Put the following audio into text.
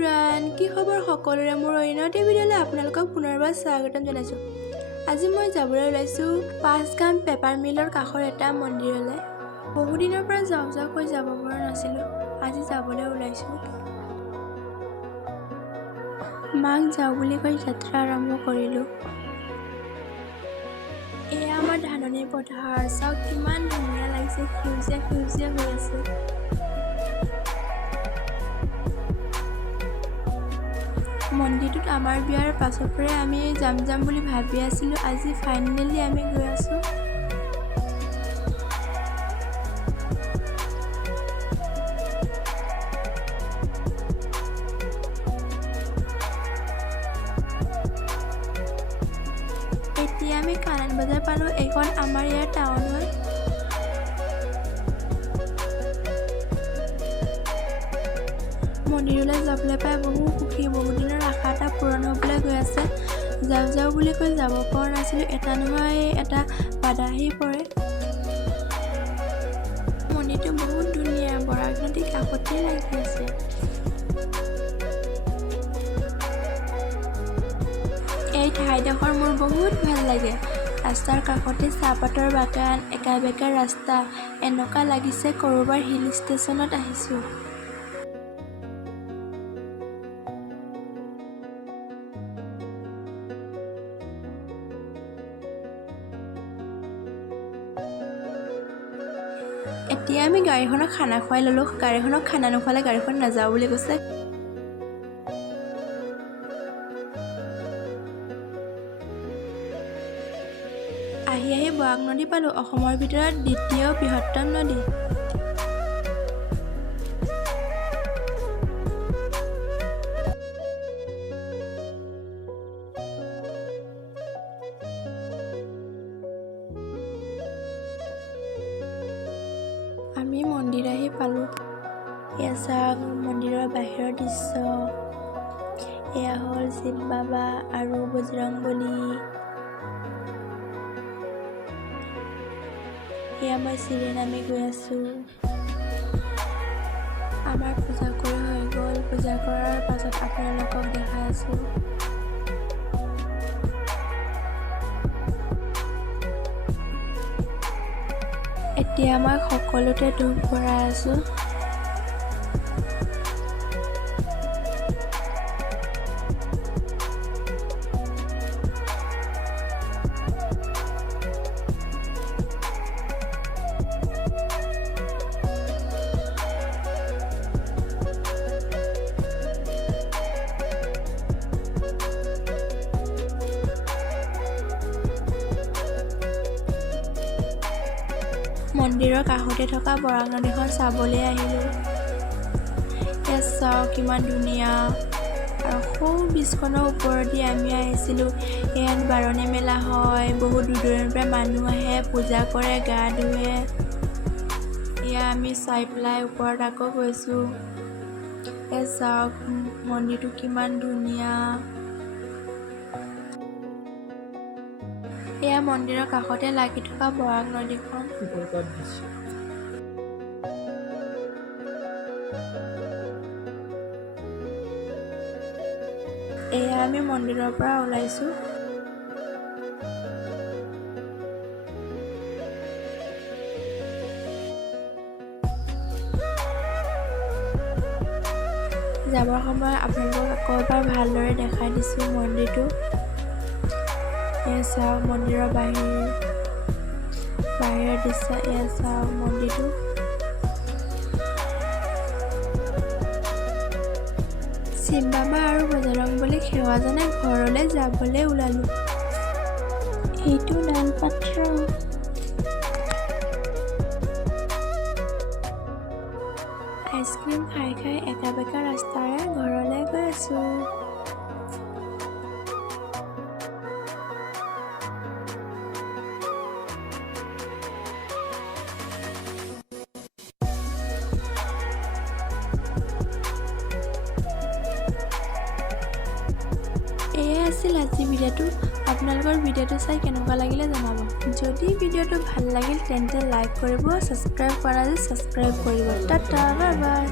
Everyone, কি খবৰ সকলোৰে? মোৰ অন্যটি ভিডিঅ'লৈ আপোনালোকক পুনৰবাৰ স্বাগতম জনাইছোঁ। আজি মই যাবলৈ ওলাইছোঁ 5 গ্ৰাম পেপাৰ মিলৰ কাষৰ এটা মন্দিৰলৈ। বহুদিনৰ পৰা যাওঁ কৈ যাব পৰা নাছিলোঁ, আজি যাবলৈ ওলাইছোঁ। মাক যাওঁ বুলি কৈ যাত্ৰা আৰম্ভ কৰিলোঁ। এয়া আমাৰ ধাননিৰ পথাৰ, চাওক কিমান ধুনীয়া লাগিছে, সেউজীয়া সেউজীয়া হৈ আছে। মন্দিৰটোত আমাৰ বিয়াৰ পাছৰ পৰাই আমি যাম বুলি ভাবি আছিলোঁ, আজি ফাইনেলি আমি গৈ আছোঁ। এতিয়া আমি কানান বজাৰ পালোঁ, এইখন আমাৰ ইয়াৰ টাউন হয়। মন্দিৰলৈ যাবলৈ পাই বহু সুখী, বহুদিনৰ আশা এটা পূৰণ হ'বলৈ গৈ আছে। যাওঁ বুলি কৈ যাব পৰা নাছিলোঁ, এটা নহয় এটা বাধা আহি পৰে। মন্দিৰটো বহুত ধুনীয়া, বৰাক নদীৰ কাষতে লাগি আছে। এই ঠাইডোখৰ মোৰ বহুত ভাল লাগে। ৰাস্তাৰ কাষতে চাহপাতৰ বাগান, একা বেকা ৰাস্তা, এনেকুৱা লাগিছে ক'ৰবাৰ হিল ষ্টেচনত আহিছোঁ। এতিয়া আমি গাড়ীখনক খানা খুৱাই ল'লোঁ। গাড়ীখনক খানা নোখোৱালে গাড়ীখন নাযাওঁ বুলি কৈছে। আহি বৰাক নদী পালোঁ, অসমৰ ভিতৰত দ্বিতীয় বৃহত্তম নদী। আমি মন্দিৰ আহি পালোঁ। এয়া চাওক মন্দিৰৰ বাহিৰৰ দৃশ্য। এয়া হ'ল শিৱ বাবা আৰু বজৰংবলী। এয়া মই চিৰি নামি গৈ আছোঁ। আমাৰ পূজা কৰি হৈ গ'ল। পূজা কৰাৰ পাছত আপোনালোকক দেখাই আছোঁ। এতিয়া মই সকলোতে ধূপ ভৰাই আছোঁ। মন্দিৰৰ কাষতে থকা বৰাক নদীখন চাবলৈ আহিলোঁ। এয়া চাওক কিমান ধুনীয়া, আৰু সৌ ব্ৰীজখনৰ ওপৰেদি আমি আহিছিলোঁ। ইয়াত বাৰণী মেলা হয়, বহুত দূৰ দূৰণিৰ পৰা মানুহ আহে, পূজা কৰে, গা ধুৱে। এয়া আমি চাই পেলাই ওপৰত আকৌ গৈছোঁ। এয়া চাওক মন্দিৰটো কিমান ধুনীয়া। এয়া মন্দিৰৰ কাষতে লাগি থকা বৰাক নদীখন। এয়া আমি মন্দিৰৰ পৰা ওলাইছোঁ। যাবৰ সময়ত আপোনালোকক আকৌ এবাৰ ভালদৰে দেখাই দিছোঁ মন্দিৰটো। এয়া চাওক মন্দিৰৰ বাহিৰৰ দৃশ্য। এয়া চাওক মন্দিৰটো। শিৱ বাবা আৰু বজৰংবলীক সেৱা জনাই ঘৰলৈ যাবলৈ ওলালোঁ। এইটো দান পাত্ৰ। আইচক্ৰীম খাই একা বেকা ৰাস্তাৰে ঘৰলৈ গৈ আছোঁ। এয়াই আছিল আজি ভিডিঅ'টো। আপোনালোকৰ ভিডিঅ'টো চাই কেনেকুৱা লাগিলে জনাব। যদি ভিডিঅ'টো ভাল লাগিল তেন্তে লাইক কৰিব, ছাবস্ক্ৰাইব কৰা যদি ছাবস্ক্ৰাইব কৰিব। Tata, bye bye.